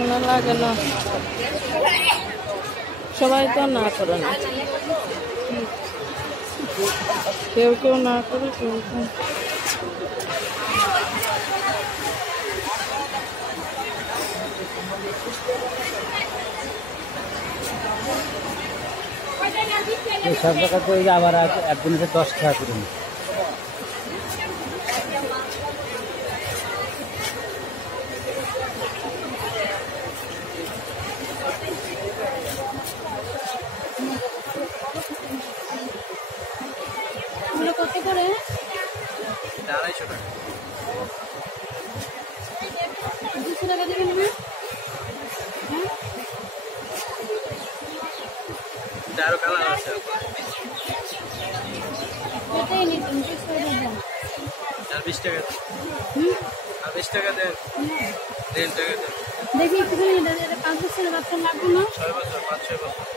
শোনা লাগে না, সবাই তো না করে না, কেউ কেউ না করে, কেউ কেউ সব জায়গাতে আবার একদিন 10 টাকা করে কত করে? 250 টাকা। 200 টাকা দেবেন না? আরো কালার আছে, এটাই নিতেন 200 টাকা দাম। আর 20 টাকা দেন, আর 20 টাকা দেন, 10 টাকা দেন। দেখি একটুখানি এটা 5 বছরের বাচ্চা লাগবে না? 6 বছর, 5-6 বছর।